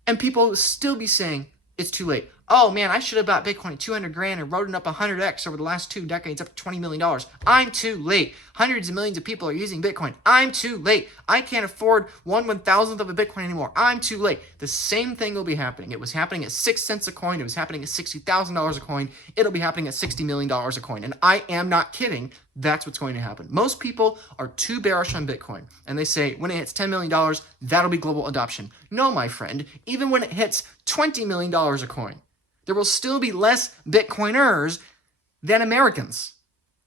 And people will still be saying, it's too late. Oh man, I should have bought Bitcoin at 200 grand and rode it up 100x over the last 2 decades up to $20 million. I'm too late. Hundreds of millions of people are using Bitcoin. I'm too late. I can't afford 1/1000th of a Bitcoin anymore. I'm too late. The same thing will be happening. It was happening at 6 cents a coin. It was happening at $60,000 a coin. It'll be happening at $60 million a coin. And I am not kidding. That's what's going to happen. Most people are too bearish on Bitcoin. And they say, when it hits $10 million, that'll be global adoption. No, my friend. Even when it hits $20 million a coin, there will still be less Bitcoiners than Americans,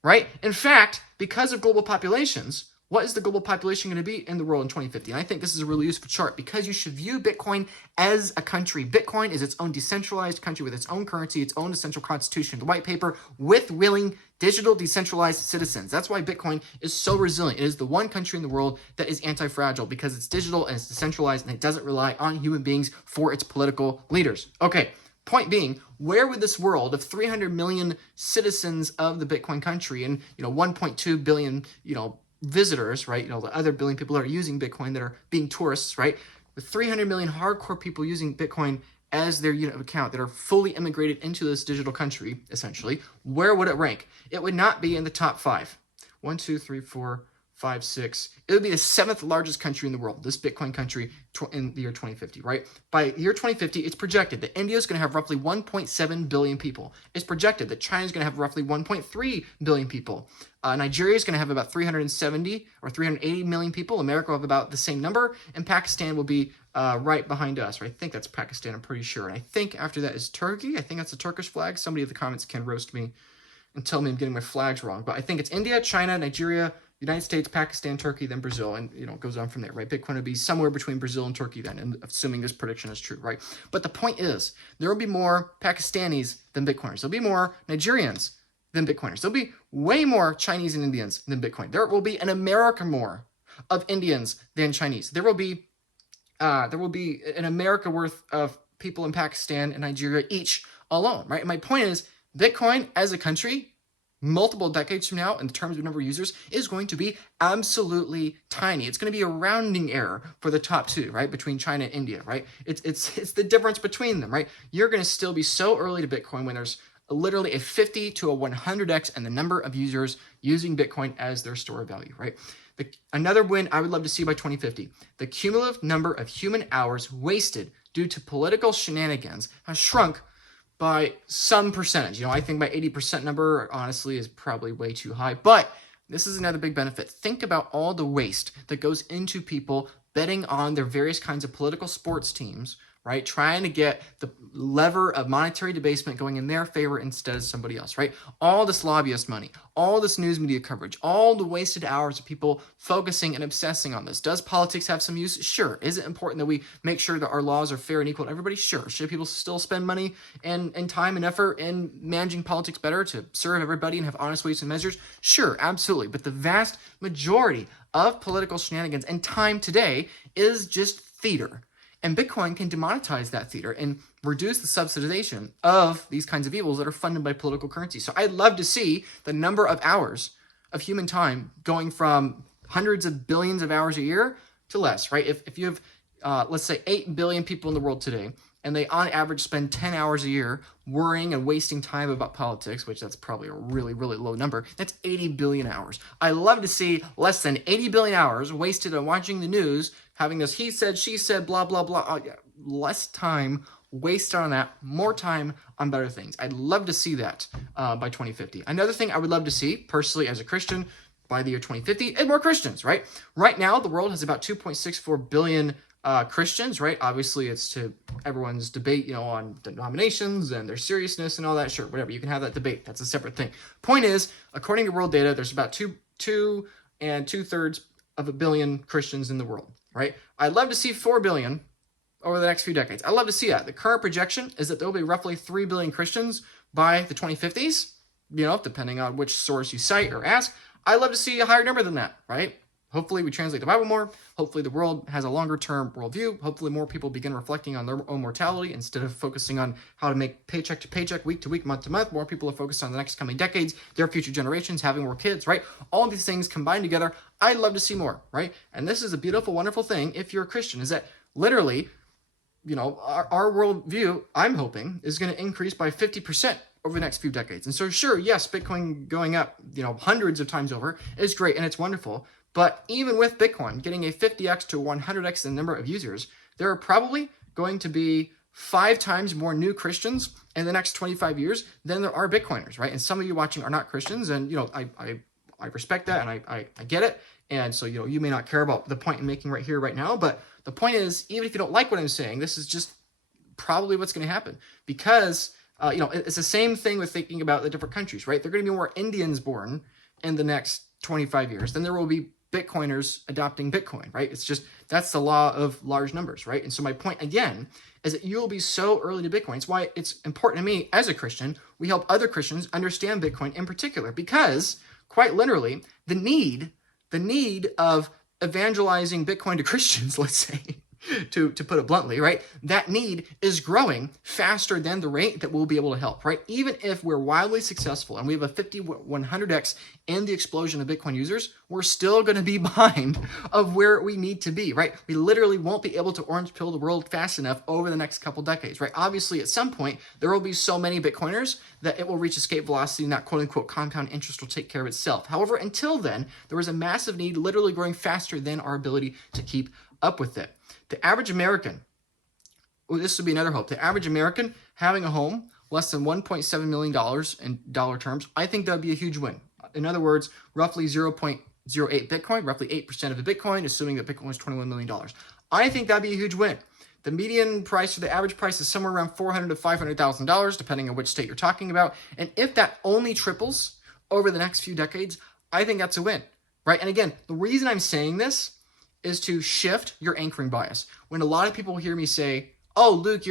right? In fact, because of global populations, what is the global population going to be in the world in 2050? And I think this is a really useful chart because you should view Bitcoin as a country. Bitcoin is its own decentralized country with its own currency, its own essential constitution, the white paper, with willing digital decentralized citizens. That's why Bitcoin is so resilient. It is the one country in the world that is anti-fragile because it's digital and it's decentralized and it doesn't rely on human beings for its political leaders. Okay. Point being, where would this world of 300 million citizens of the Bitcoin country and 1.2 billion visitors, right? The other billion people that are using Bitcoin that are being tourists, right? With 300 million hardcore people using Bitcoin as their unit of account that are fully immigrated into this digital country, essentially, where would it rank? It would not be in the top 5. 1, 2, 3, 4, 5, 6. It would be the 7th largest country in the world, this Bitcoin country, in the year 2050, right? By year 2050, it's projected that India is going to have roughly 1.7 billion people. It's projected that China is going to have roughly 1.3 billion people. Nigeria is going to have about 370 or 380 million people. America will have about the same number, and Pakistan will be right behind us. Right? I think that's Pakistan, I'm pretty sure. And I think after that is Turkey. I think that's a Turkish flag. Somebody in the comments can roast me and tell me I'm getting my flags wrong. But I think it's India, China, Nigeria, United States, Pakistan, Turkey, then Brazil, and it goes on from there, right? Bitcoin would be somewhere between Brazil and Turkey then, and assuming this prediction is true, right? But the point is, there will be more Pakistanis than Bitcoiners. There'll be more Nigerians than Bitcoiners. There'll be way more Chinese and Indians than Bitcoin. There will be in America more of Indians than Chinese. There will be an America worth of people in Pakistan and Nigeria each alone, right? And my point is, Bitcoin as a country multiple decades from now in terms of number of users is going to be absolutely tiny. It's going to be a rounding error for the top two, right? Between China and India, right? It's the difference between them, right? You're going to still be so early to Bitcoin when there's literally a 50 to a 100x in the number of users using Bitcoin as their store of value, right? Another win I would love to see by 2050, the cumulative number of human hours wasted due to political shenanigans has shrunk by some percentage. I think my 80% number, honestly, is probably way too high. But this is another big benefit. Think about all the waste that goes into people betting on their various kinds of political sports teams, right? Trying to get the lever of monetary debasement going in their favor instead of somebody else, right? All this lobbyist money, all this news media coverage, all the wasted hours of people focusing and obsessing on this. Does politics have some use? Sure. Is it important that we make sure that our laws are fair and equal to everybody? Sure. Should people still spend money and time and effort in managing politics better to serve everybody and have honest weights and measures? Sure, absolutely. But the vast majority of political shenanigans and time today is just theater. And Bitcoin can demonetize that theater and reduce the subsidization of these kinds of evils that are funded by political currency. So I'd love to see the number of hours of human time going from hundreds of billions of hours a year to less, right? If you have, let's say, 8 billion people in the world today, and they on average spend 10 hours a year worrying and wasting time about politics, which that's probably a really, really low number, that's 80 billion hours. I love to see less than 80 billion hours wasted on watching the news, having this he said, she said, blah, blah, blah. Less time wasted on that, more time on better things. I'd love to see that by 2050. Another thing I would love to see, personally as a Christian, by the year 2050, is more Christians, right? Right now, the world has about 2.64 billion Christians, right? Obviously, it's to everyone's debate, on denominations and their seriousness and all that. Sure, whatever. You can have that debate. That's a separate thing. Point is, according to world data, there's about 2 2/3 of a billion Christians in the world, right? I'd love to see 4 billion over the next few decades. I'd love to see that. The current projection is that there will be roughly 3 billion Christians by the 2050s, depending on which source you cite or ask. I'd love to see a higher number than that, right? Hopefully we translate the Bible more. Hopefully the world has a longer term worldview. Hopefully more people begin reflecting on their own mortality instead of focusing on how to make paycheck to paycheck, week to week, month to month. More people are focused on the next coming decades, their future generations, having more kids, right? All these things combined together, I'd love to see more, right? And this is a beautiful, wonderful thing if you're a Christian, is that literally, our worldview, I'm hoping, is going to increase by 50% over the next few decades. And so sure, yes, Bitcoin going up, hundreds of times over is great and it's wonderful. But even with Bitcoin getting a 50x to 100x in the number of users, there are probably going to be 5 times more new Christians in the next 25 years than there are Bitcoiners, right? And some of you watching are not Christians, and I respect that and I get it. And so you may not care about the point I'm making right here, right now, but the point is, even if you don't like what I'm saying, this is just probably what's going to happen because it's the same thing with thinking about the different countries, right? There are going to be more Indians born in the next 25 years than there will be Bitcoiners adopting Bitcoin, right? It's just, that's the law of large numbers, right? And so my point again is that you'll be so early to Bitcoin. It's why it's important to me as a Christian, we help other Christians understand Bitcoin in particular, because quite literally the need of evangelizing Bitcoin to Christians, let's say, to put it bluntly, right? That need is growing faster than the rate that we'll be able to help, right? Even if we're wildly successful and we have a 100x in the explosion of Bitcoin users, we're still going to be behind of where we need to be, right? We literally won't be able to orange pill the world fast enough over the next couple decades, right? Obviously, at some point, there will be so many Bitcoiners that it will reach escape velocity and that quote-unquote compound interest will take care of itself. However, until then, there is a massive need literally growing faster than our ability to keep up with it. The average American, this would be another hope, the average American having a home less than $1.7 million in dollar terms, I think that would be a huge win. In other words, roughly 0.08 Bitcoin, roughly 8% of the Bitcoin, assuming that Bitcoin was $21 million. I think that'd be a huge win. The median price or the average price is somewhere around $400,000 to $500,000, depending on which state you're talking about. And if that only triples over the next few decades, I think that's a win, right? And again, the reason I'm saying this is to shift your anchoring bias. When a lot of people hear me say, oh, Luke,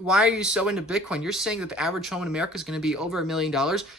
why are you so into Bitcoin? You're saying that the average home in America is going to be over $1 million.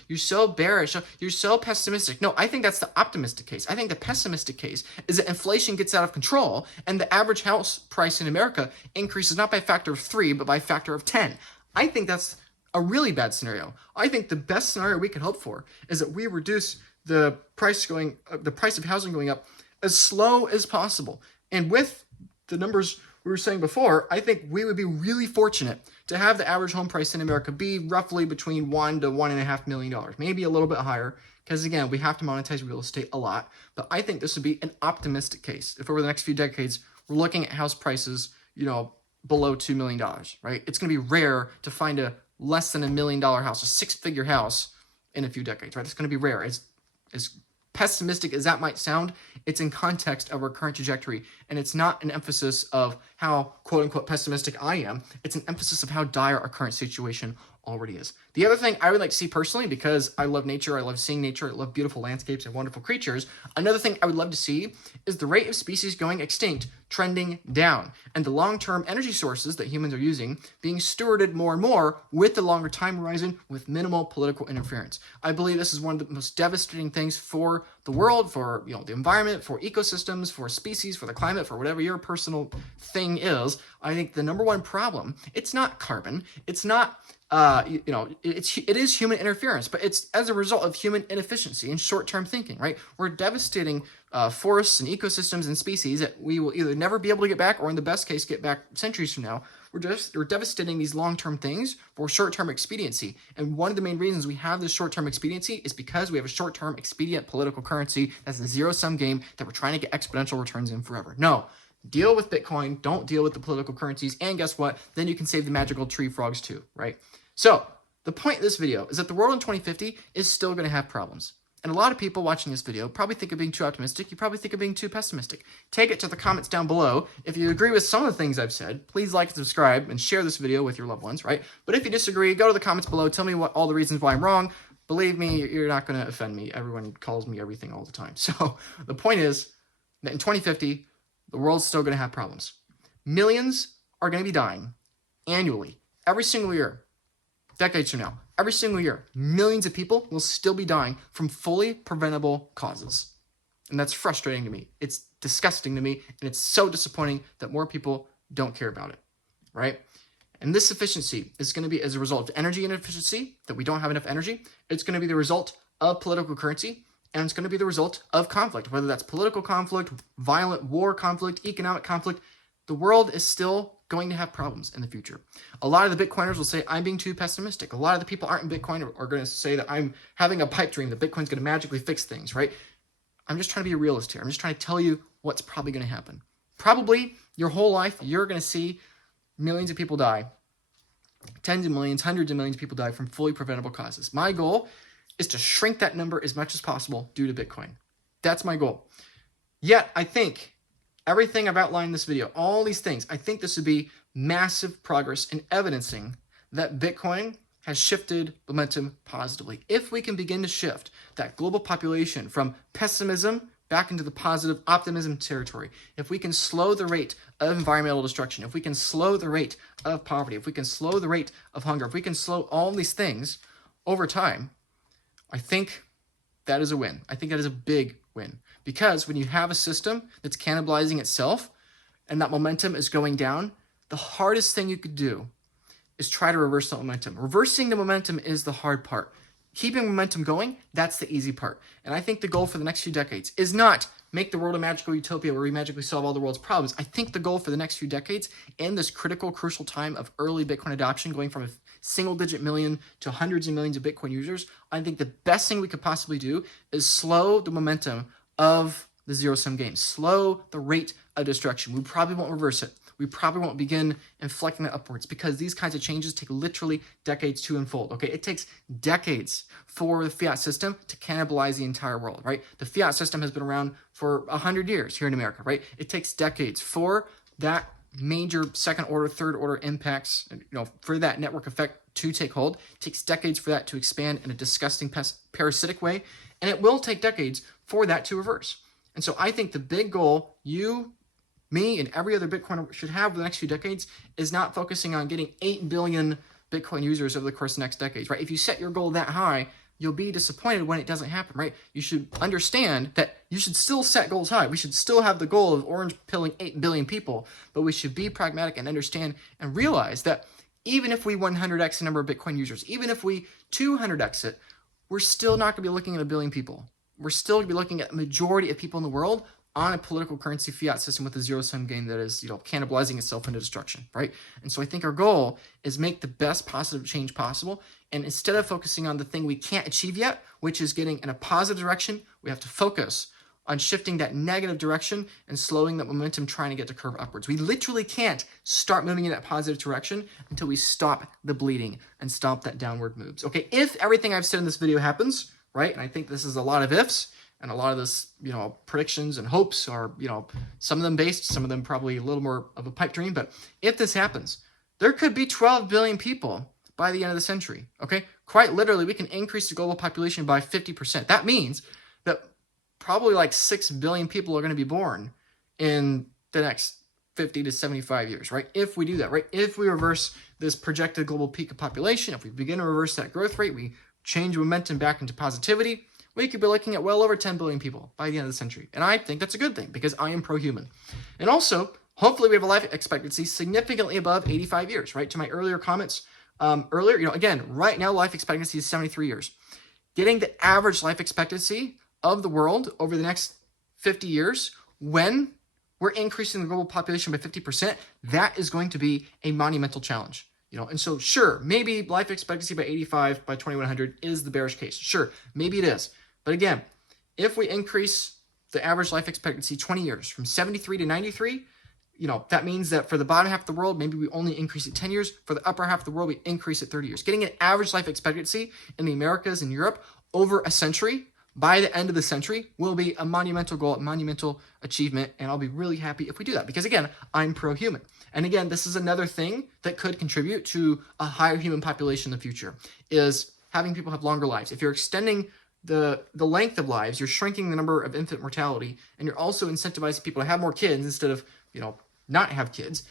You're so bearish. You're so pessimistic. No, I think that's the optimistic case. I think the pessimistic case is that inflation gets out of control and the average house price in America increases not by a factor of 3, but by a factor of 10. I think that's a really bad scenario. I think the best scenario we could hope for is that we reduce the price of housing going up as slow as possible. And with the numbers we were saying before, I think we would be really fortunate to have the average home price in America be roughly between $1 to $1.5 million, maybe a little bit higher, because again, we have to monetize real estate a lot. But I think this would be an optimistic case. If over the next few decades, we're looking at house prices, below $2 million, right? It's going to be rare to find a less than $1 million house, a six-figure house in a few decades, right? It's going to be rare. As pessimistic as that might sound, it's in context of our current trajectory, and it's not an emphasis of how quote-unquote pessimistic I am. It's an emphasis of how dire our current situation already is. The other thing I would like to see personally, because I love nature, I love seeing nature, I love beautiful landscapes and wonderful creatures, another thing I would love to see is the rate of species going extinct trending down, and the long-term energy sources that humans are using being stewarded more and more with the longer time horizon with minimal political interference. I believe this is one of the most devastating things for the world, for the environment, for ecosystems, for species, for the climate, for whatever your personal thing is. I think the number one problem, it's not carbon, it's not it is human interference, but it's as a result of human inefficiency and short-term thinking, right? We're devastating forests and ecosystems and species that we will either never be able to get back, or in the best case, get back centuries from now. We're devastating these long-term things for short-term expediency. And one of the main reasons we have this short-term expediency is because we have a short-term expedient political currency that's a zero-sum game that we're trying to get exponential returns in forever. No. Deal with Bitcoin, don't deal with the political currencies, and guess what? Then you can save the magical tree frogs too, right? So, the point of this video is that the world in 2050 is still going to have problems. And a lot of people watching this video probably think of being too optimistic, you probably think of being too pessimistic. Take it to the comments down below. If you agree with some of the things I've said, please like and subscribe and share this video with your loved ones, right? But if you disagree, go to the comments below, tell me all the reasons why I'm wrong. Believe me, you're not going to offend me. Everyone calls me everything all the time. So, the point is that in 2050, the world's still going to have problems. Millions are going to be dying annually, every single year. Decades from now, every single year, millions of people will still be dying from fully preventable causes. And that's frustrating to me. It's disgusting to me, and it's so disappointing that more people don't care about it, right? And this efficiency is going to be as a result of energy inefficiency, that we don't have enough energy. It's going to be the result of political currency, and it's going to be the result of conflict, whether that's political conflict, violent war conflict, economic conflict. The world is still going to have problems in the future. A lot of the Bitcoiners will say, I'm being too pessimistic. A lot of the people aren't in Bitcoin are going to say that I'm having a pipe dream, that Bitcoin's going to magically fix things, right? I'm just trying to be a realist here. I'm just trying to tell you what's probably going to happen. Probably your whole life, you're going to see millions of people die. Tens of millions, hundreds of millions of people die from fully preventable causes. My goal is to shrink that number as much as possible due to Bitcoin. That's my goal. Yet, I think everything I've outlined in this video, all these things, I think this would be massive progress in evidencing that Bitcoin has shifted momentum positively. If we can begin to shift that global population from pessimism back into the positive optimism territory, if we can slow the rate of environmental destruction, if we can slow the rate of poverty, if we can slow the rate of hunger, if we can slow all these things over time, I think that is a win. I think that is a big win. Because when you have a system that's cannibalizing itself and that momentum is going down, the hardest thing you could do is try to reverse that momentum. Reversing the momentum is the hard part. Keeping momentum going, that's the easy part. And I think the goal for the next few decades is not make the world a magical utopia where we magically solve all the world's problems. I think the goal for the next few decades in this critical, crucial time of early Bitcoin adoption, going from a single-digit million to hundreds of millions of Bitcoin users, I think the best thing we could possibly do is slow the momentum of the zero-sum game. Slow the rate of destruction. We probably won't reverse it. We probably won't begin inflecting it upwards because these kinds of changes take literally decades to unfold, okay? It takes decades for the fiat system to cannibalize the entire world, right? The fiat system has been around for 100 years here in America, right? It takes decades for that major second order, third order impacts, for that network effect to take hold. It takes decades for that to expand in a disgusting parasitic way, and it will take decades for that to reverse. And so I think the big goal you, me, and every other Bitcoiner should have for the next few decades is not focusing on getting 8 billion Bitcoin users over the course of the next decades, right? If you set your goal that high, you'll be disappointed when it doesn't happen, right? You should understand that you should still set goals high. We should still have the goal of orange pilling 8 billion people, but we should be pragmatic and understand and realize that even if we 100x the number of Bitcoin users, even if we 200x it, we're still not going to be looking at 1 billion people. We're still going to be looking at a majority of people in the world on a political currency fiat system with a zero-sum game that is, cannibalizing itself into destruction, right? And so I think our goal is make the best positive change possible. And instead of focusing on the thing we can't achieve yet, which is getting in a positive direction, we have to focus on shifting that negative direction and slowing that momentum trying to get to curve upwards. We literally can't start moving in that positive direction until we stop the bleeding and stop that downward moves. Okay, if everything I've said in this video happens, right, and I think this is a lot of ifs, and a lot of this, predictions and hopes are, some of them based, some of them probably a little more of a pipe dream, but if this happens, there could be 12 billion people by the end of the century, okay? Quite literally, we can increase the global population by 50%. That means that probably like 6 billion people are going to be born in the next 50 to 75 years, right? If we do that, right? If we reverse this projected global peak of population, if we begin to reverse that growth rate, we change momentum back into positivity, we could be looking at well over 10 billion people by the end of the century. And I think that's a good thing because I am pro-human. And also, hopefully we have a life expectancy significantly above 85 years, right? To my earlier comments earlier, again, right now life expectancy is 73 years. Getting the average life expectancy of the world over the next 50 years, when we're increasing the global population by 50%, that is going to be a monumental challenge. And so sure, maybe life expectancy by 85 by 2100 is the bearish case. Sure, maybe it is. But again, if we increase the average life expectancy 20 years from 73 to 93, that means that for the bottom half of the world, maybe we only increase it 10 years. For the upper half of the world, we increase it 30 years. Getting an average life expectancy in the Americas and Europe over a century by the end of the century will be a monumental goal, a monumental achievement, and I'll be really happy if we do that because, again, I'm pro-human. And again, this is another thing that could contribute to a higher human population in the future, is having people have longer lives. If you're extending the length of lives, you're shrinking the number of infant mortality, and you're also incentivizing people to have more kids instead of, not have kids.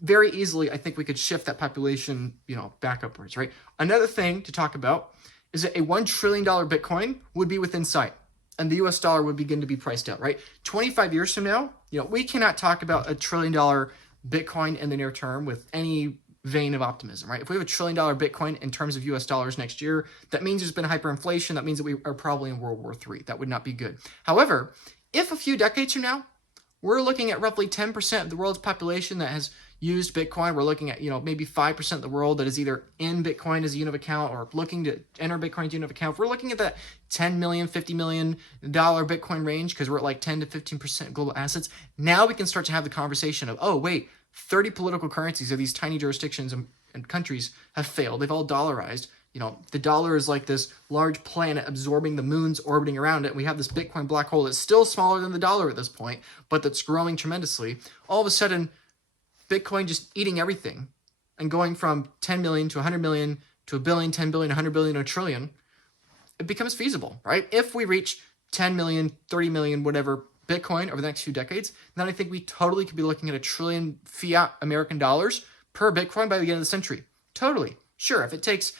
Very easily, I think we could shift that population, back upwards, right? Another thing to talk about is that a $1 trillion Bitcoin would be within sight, and the US dollar would begin to be priced out, right? 25 years from now, we cannot talk about a $1 trillion Bitcoin in the near term with any vein of optimism, right? If we have a $1 trillion Bitcoin in terms of US dollars next year, that means there's been hyperinflation. That means that we are probably in World War III. That would not be good. However, if a few decades from now, we're looking at roughly 10% of the world's population that has used Bitcoin. We're looking at, maybe 5% of the world that is either in Bitcoin as a unit of account or looking to enter Bitcoin as a unit of account. If we're looking at that $10 million, $50 million Bitcoin range because we're at like 10 to 15% global assets, now we can start to have the conversation of, oh, wait, 30 political currencies of these tiny jurisdictions and countries have failed. They've all dollarized. The dollar is like this large planet absorbing the moons orbiting around it. We have this Bitcoin black hole that's still smaller than the dollar at this point, but that's growing tremendously. All of a sudden, Bitcoin just eating everything and going from 10 million to 100 million to a billion, 10 billion, 100 billion, a trillion, it becomes feasible, right? If we reach 10 million, 30 million, whatever Bitcoin over the next few decades, then I think we totally could be looking at $1 trillion fiat American dollars per Bitcoin by the end of the century. Totally. Sure, if it takes,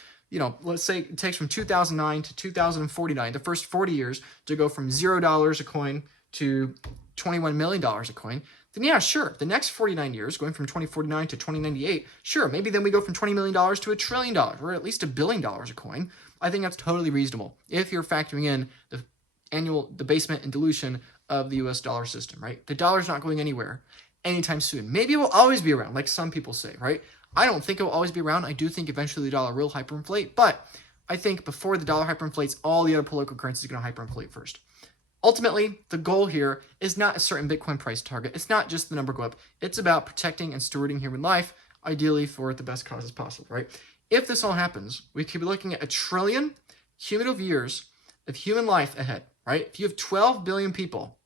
let's say it takes from 2009 to 2049, the first 40 years, to go from $0 a coin to $21 million a coin, then yeah, sure. The next 49 years, going from 2049 to 2098, sure, maybe then we go from $20 million to $1 trillion, or at least $1 billion a coin. I think that's totally reasonable if you're factoring in the debasement and dilution of the US dollar system, right? The dollar's not going anywhere anytime soon. Maybe it will always be around, like some people say, right? I don't think it will always be around. I do think eventually the dollar will hyperinflate, but I think before the dollar hyperinflates, all the other political currencies are going to hyperinflate first. Ultimately, the goal here is not a certain Bitcoin price target. It's not just the number go up. It's about protecting and stewarding human life, ideally for the best causes possible, right? If this all happens, we could be looking at 1 trillion cumulative years of human life ahead, right? If you have 12 billion people,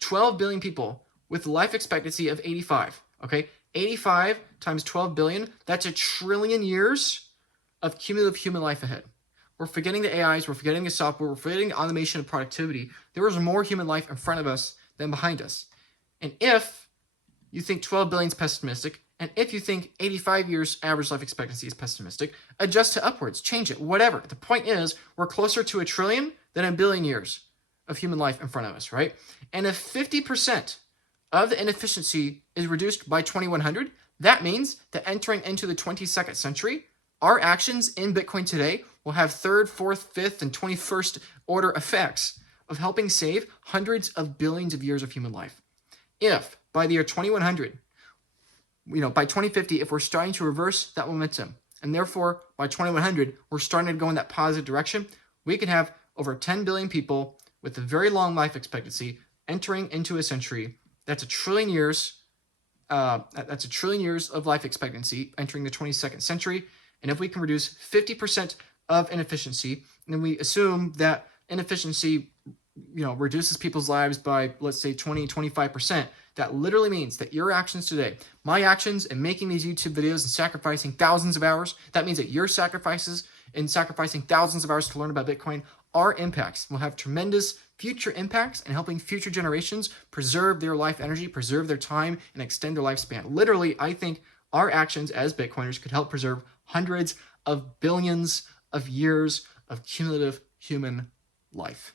12 billion people with a life expectancy of 85, okay? 85 times 12 billion, that's 1 trillion years of cumulative human life ahead. We're forgetting the AIs, we're forgetting the software, we're forgetting automation and productivity. There is more human life in front of us than behind us. And if you think 12 billion is pessimistic, and if you think 85 years average life expectancy is pessimistic, adjust to upwards, change it, whatever. The point is, we're closer to 1 trillion than 1 billion years of human life in front of us, right? And if 50% of the inefficiency is reduced by 2100, That means that entering into the 22nd century, our actions in Bitcoin today will have third, fourth, fifth, and 21st order effects of helping save hundreds of billions of years of human life. If by the year 2100, by 2050, if we're starting to reverse that momentum, and therefore by 2100, we're starting to go in that positive direction, we can have over 10 billion people with a very long life expectancy entering into a century that's a trillion years. That's a trillion years of life expectancy entering the 22nd century. And if we can reduce 50% of inefficiency, then we assume that inefficiency, reduces people's lives by, let's say, 20-25%. That literally means that your actions today, my actions in making these YouTube videos and sacrificing thousands of hours, that means that your sacrifices in sacrificing thousands of hours to learn about Bitcoin, our impacts will have tremendous future impacts in helping future generations preserve their life energy, preserve their time, and extend their lifespan. Literally, I think our actions as Bitcoiners could help preserve hundreds of billions of years of cumulative human life.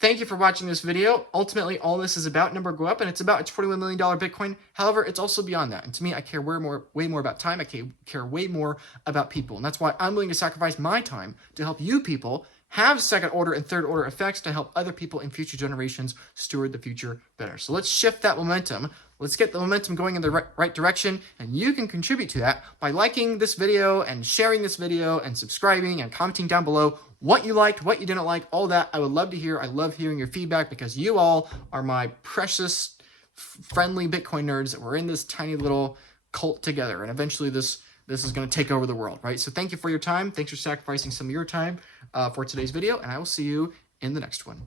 Thank you for watching this video. Ultimately, all this is about number go up, and it's about a $21 million Bitcoin. However, it's also beyond that. And to me, I care way more about time. I care way more about people. And that's why I'm willing to sacrifice my time to help you people have second order and third order effects to help other people in future generations steward the future better. So let's shift that momentum. Let's get the momentum going in the right direction, and you can contribute to that by liking this video and sharing this video and subscribing and commenting down below what you liked, what you didn't like, all that. I would love to hear. I love hearing your feedback because you all are my precious, friendly Bitcoin nerds that we're in this tiny little cult together, and eventually this is going to take over the world, right? So thank you for your time. Thanks for sacrificing some of your time for today's video, and I will see you in the next one.